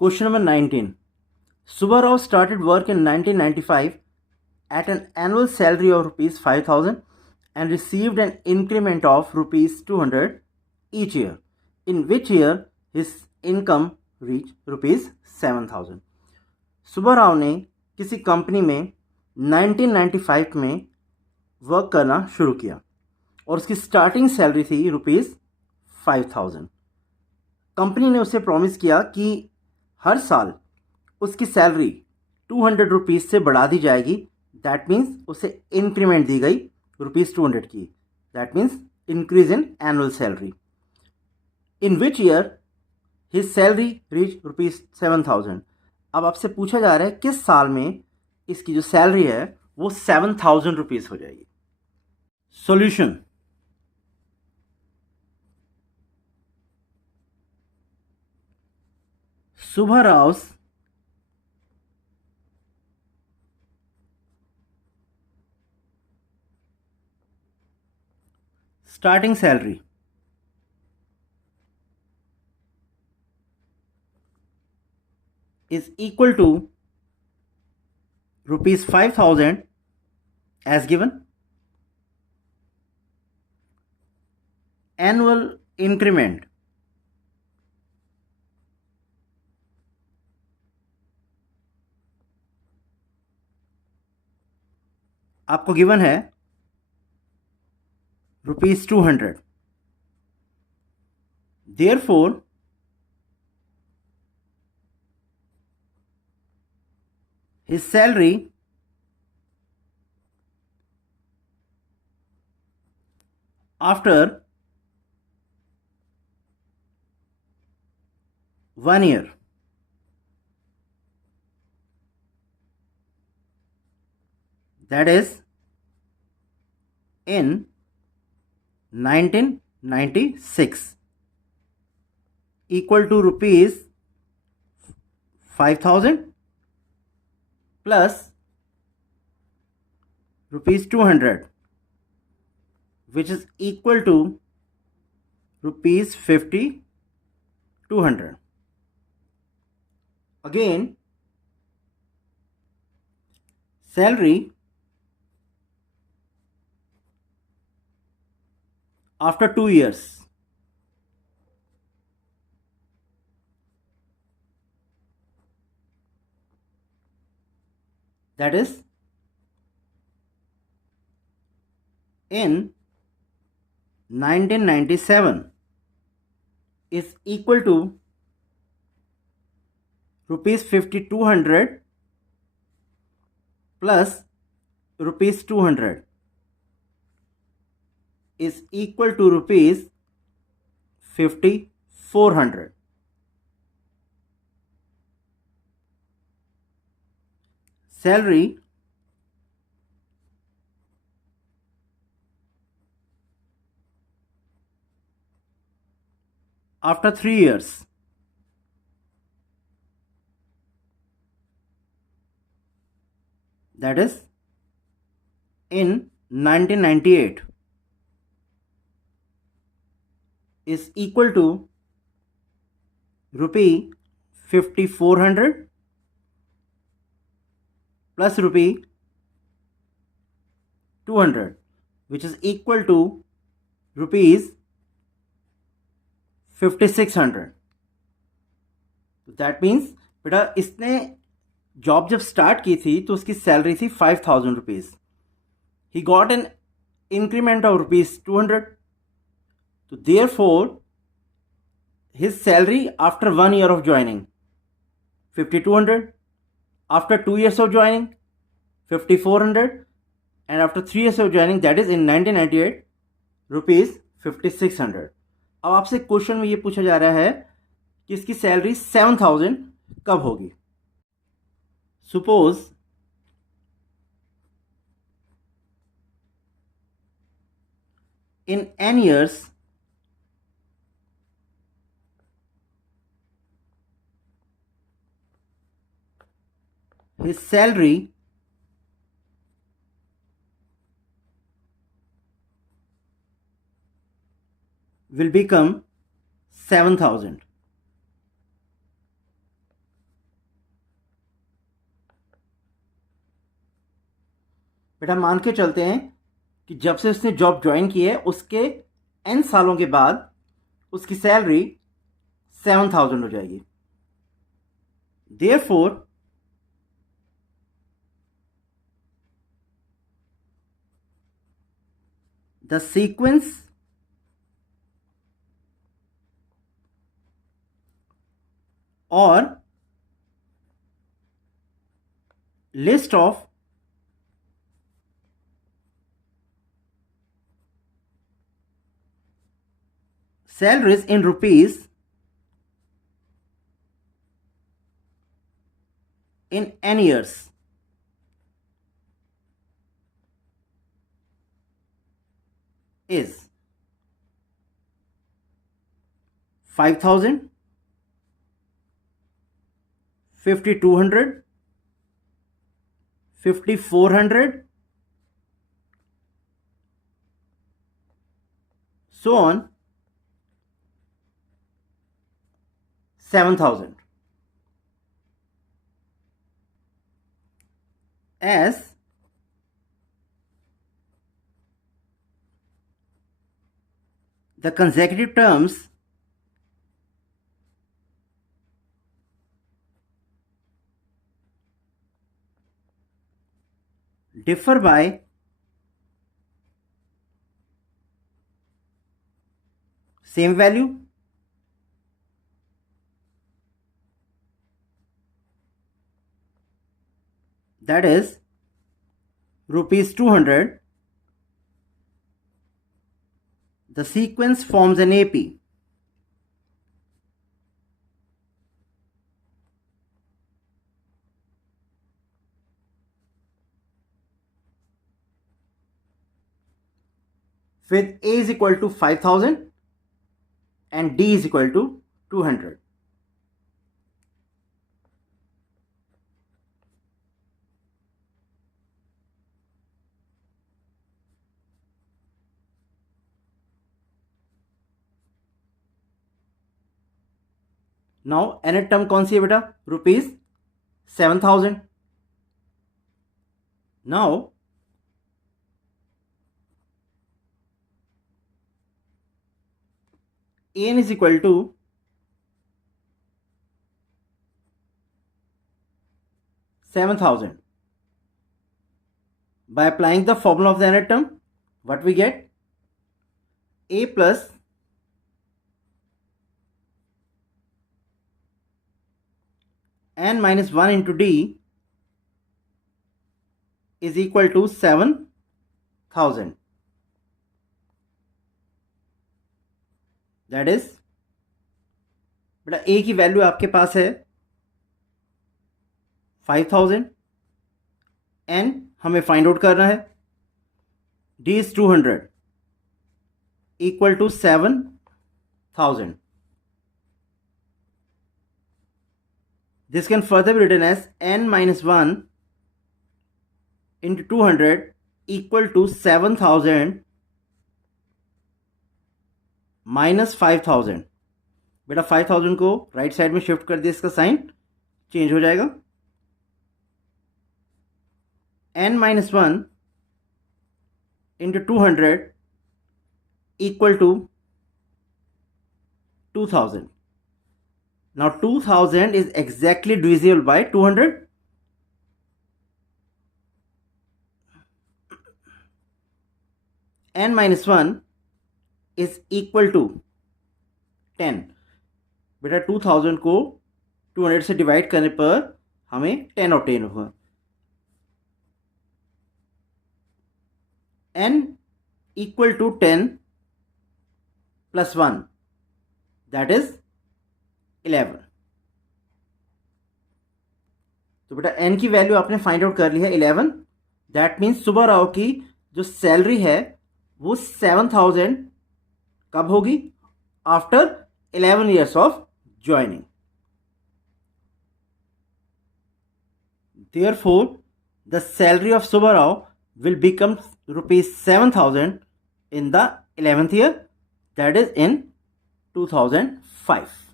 Question number 19. Subbarao started work in 1995 at an annual salary of rupees 5,000 and received an increment of rupees 200 each year. In which year his income reached rupees 7,000? Subbarao ने किसी company में 1995 में work करना शुरू किया और उसकी starting salary थी रुपीज़ 5,000। कंपनी ने उसे प्रॉमिस किया कि हर साल उसकी सैलरी 200 रुपीज़ से बढ़ा दी जाएगी। दैट मीन्स उसे इंक्रीमेंट दी गई रुपीज़ 200 की। That means increase in annual salary. In which year his salary reach rupees 7,000। अब आपसे पूछा जा रहा है किस साल में इसकी जो सैलरी है वो 7,000 रुपीज़ हो जाएगी। Solution. Subbarao starting salary is equal to rupees 5,000 as given. Annual increment आपको गिवन है rupees 200। Therefore his salary after 1 year that is in 1996 equal to rupees 5,000 plus rupees 200 which is equal to rupees 5,200. Again, salary after 2 years that is in 1997 is equal to rupees 5,200 plus rupees 200 is equal to rupees 5,400. Salary after 3 years that is in 1998 is equal to rupee 5,400 plus rupee 200 which is equal to rupees 5,600. That means बेटा इसने job जब start की थी तो उसकी salary थी 5,000 rupees. He got an increment of rupees 200। तो therefore his salary after 1 year of joining 5,200, after 2 years of joining 5,400 and after 3 years of joining that is in 1998 rupees 5,600। अब आपसे क्वेश्चन में ये पूछा जा रहा है कि इसकी सैलरी 7,000 कब होगी। Suppose in n years his salary will become 7,000. बेटा मान के चलते हैं कि जब से उसने जॉब ज्वाइन की है उसके n सालों के बाद उसकी सैलरी 7,000 हो जाएगी। Therefore the sequence or list of salaries in rupees in n years is 5,000, 5,200, 5,400, so on, 7,000. As the consecutive terms differ by same value, that is rupees 200, the sequence forms an AP. With A is equal to 5,000 and D is equal to 200. Now nth term कौन सी है बेटा? Rupees 7,000. Now n is equal to 7,000. By applying the formula of the nth term, what we get? A plus n minus 1 into D is equal to 7,000. That is, बेटा A की value आपके पास है 5,000, n हमें find out करना है, D is 200 equal to 7,000. This can further be written as n minus 1 into 200 equal to 7,000 minus 5,000. बेटा 5,000 को right side में शिफ्ट कर दिया, इसका साइन चेंज हो जाएगा. n minus 1 into 200 equal to 2,000. Now 2,000 is exactly divisible by 200. n minus 1 is equal to 10. बेटा 2,000 को 200 से डिवाइड करने पर हमें 10 ऑब्टेन होगा. n equal to 10 plus 1, that is 11. तो बेटा n की वैल्यू आपने फाइंड आउट कर ली है 11. दैट मीन्स सुब्बा राव की जो सैलरी है वो 7,000 कब होगी? After 11 years of joining. Therefore, the salary of Subba Rao will become rupees 7,000 in the 11th year, that is in 2005.